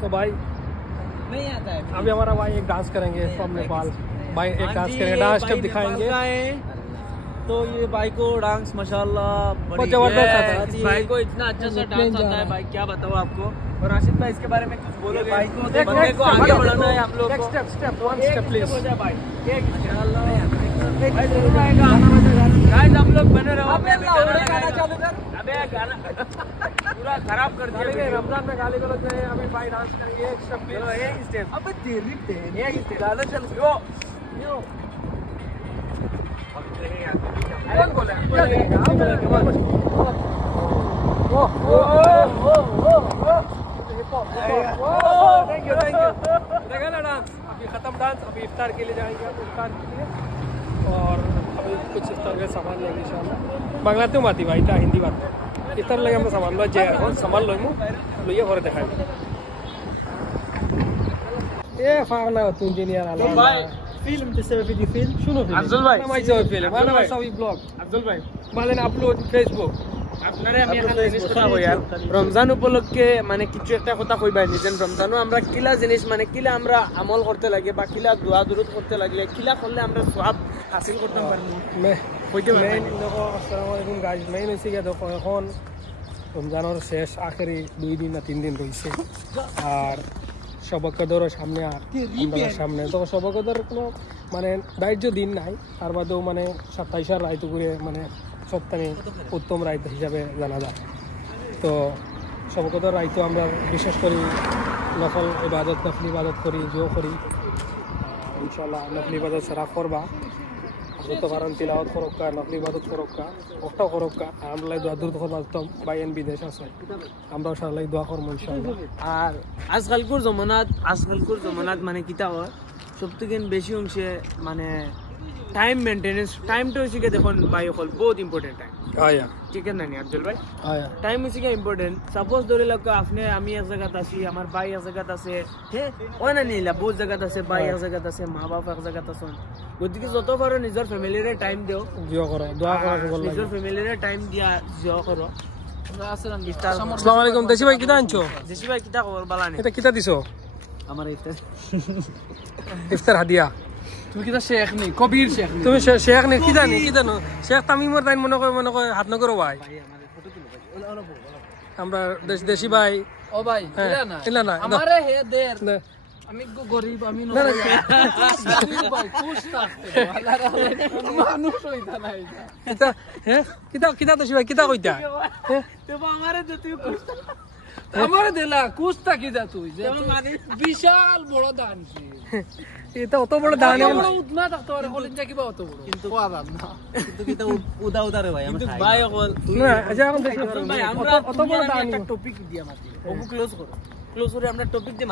तो भाई नहीं आता है अभी हमारा भाई एक डांस करेंगे फ्रॉम नेपाल। भाई एक डांस करेंगे, डांस स्टेप दिखाएंगे। तो ये भाई को डांस माशाल्लाह बहुत जबरदस्त आता है। इस भाई को इतना अच्छा सा डांस आता है भाई, क्या बताऊँ आपको। और राशिद भाई इसके बारे में कुछ बोलोगे? भाई को बंदे को आगे बढ़ाना है हम लोग को। स्टेप वन स्टेप प्लीज भाई गाइस आप लोग बने रहो। गाना चालू कर। अबे गाना पूरा खराब कर दिया। रमजान में गाली गलौज नहीं, अभी भाई डांस करेंगे एक स्टेप प्लीज। एक स्टेप। अबे तेरी टेन एक स्टेप गाना चल यो यो कौन बोला क्या देगा आप बोलेंगे ओ ओ ओ ओ थैंक यू देखा ना डांस। अभी खत्म डांस, अभी इफ्तार के लिए जाएंगे हम, इफ्तार के लिए। और अभी कुछ इफ्तार का सामान लेंगे इंशाल्लाह। बांग्ला तो माती भाई था, हिंदी बात इफ्तार लगे हम सामान लो जे सामान लो मु ये भरे दिखाए ये फाना तू इंजीनियर आला भाई फिल्म जैसे वीडियो फिल्म सुनो फिल्म अफजल भाई माय जो फिल्म माना वाई ब्लॉग अफजल भाई मालेन अपलोड फेसबुक আপনারে আমি একটা জিনিস কথা কই আর রমজান উপলক্ষে মানে কিছু একটা কথা কইবা নিজেন রমজানও আমরা কিলা জিনিস মানে কিলা আমরা আমল করতে লাগে বা কিলা দোয়া দুরুদ করতে লাগলে কিলা করলে আমরা সওয়াব হাসিল করতে পারবো मैं কইতে মেইন দেখো আসসালামু আলাইকুম গাইস মেইন হইছে কি দেখো এখন রমজানের শেষ আখেরি 2 দিন না 3 দিন রইছে আর শবে কদরের সামনে আর আমরা সামনে তো শবে কদর কোনো মানে দায়িত্ব দিন নাই তার বাদেও মানে 27 আর রাইতো করে মানে সপ্তাহে উত্তম রাইত হিসাবে জানা যায়। তো শবে কদর রাইতো আমরা বিশেষ করে নফল ইবাদত নফলি ইবাদত করি জো করি ইনশাআল্লাহ নফলি ইবাদত সারা করবা যত কারণ তিলাওয়াত করক্কা নফলি ইবাদত করক্কা ওটা করক্কা আমরা দোয়া দূর তখন বাস্তব বাইন বিদেশ আছে আমরা সারালাই দোয়া করবো ইনশাআল্লাহ। আর আজকালকুর জমানাত মানে কিতা হয় সবথেকে বেশি অংশে মানে টাইম মেনটেনেন্স টাইমটা হচ্ছে কি দেখুন ভাই হল বহুত ইম্পর্টেন্ট টাইম আয়া ঠিক আছে না আব্দুল ভাই আয়া টাইম হচ্ছে কি ইম্পর্টেন্ট সাপোজ ধরে লাগো আপনি আমি এক জায়গাত আছি আমার ভাই এক জায়গাত আছে হ্যাঁ ওই না নিলা বহুত জায়গাত আছে ভাই এক জায়গাত আছে মা বাপ এক জায়গাত আছে গতিকে যত পারো নিজৰ ফ্যামিলিরে টাইম দিও জিও করো দোয়া করো সকল লাগে নিজৰ ফ্যামিলিরে টাইম দিয়া জিও করো। আসসালামু আলাইকুম দেশি ভাই কিটা আনছো? দেশি ভাই কিতা খবর বালা নেই? এটা কিটা দিছো? আমার ইফতার ইফতার হাদিয়া। তুমি কিতা শেখ নেই কবির শেখ নেই? তুমি শেখ নেই কি জানি কি জানো শেখ তামিমর তাই মনে করে হাত নগরো ভাই আমরা দেশি ভাই ও ভাই ইলা না আমারে হে দের আমি গরিব আমি না ভাই খুশ থাকতে মানুষ হইতা নাই কিতা হ্যাঁ কিতা কিতা দেশি ভাই কিতা কইতা তেবা আমারে দে তুই খুশ আমারে দেলা খুশ থাকি যা তুই যে মানে বিশাল বড় দান এটা অত বড় দান বড় উদনা থাকতে পারে কলেজ কিবা অত বড় কিন্তু কোয়াদান না কিন্তু কিতা উদা উদা রে ভাই আমরা কিন্তু ভাই কল না আচ্ছা এখন দেখি ভাই আমরা অত বড় দান একটা টপিক দিয়া মাতি ও ক্লোজ করে আমরা টপিক দিয়ে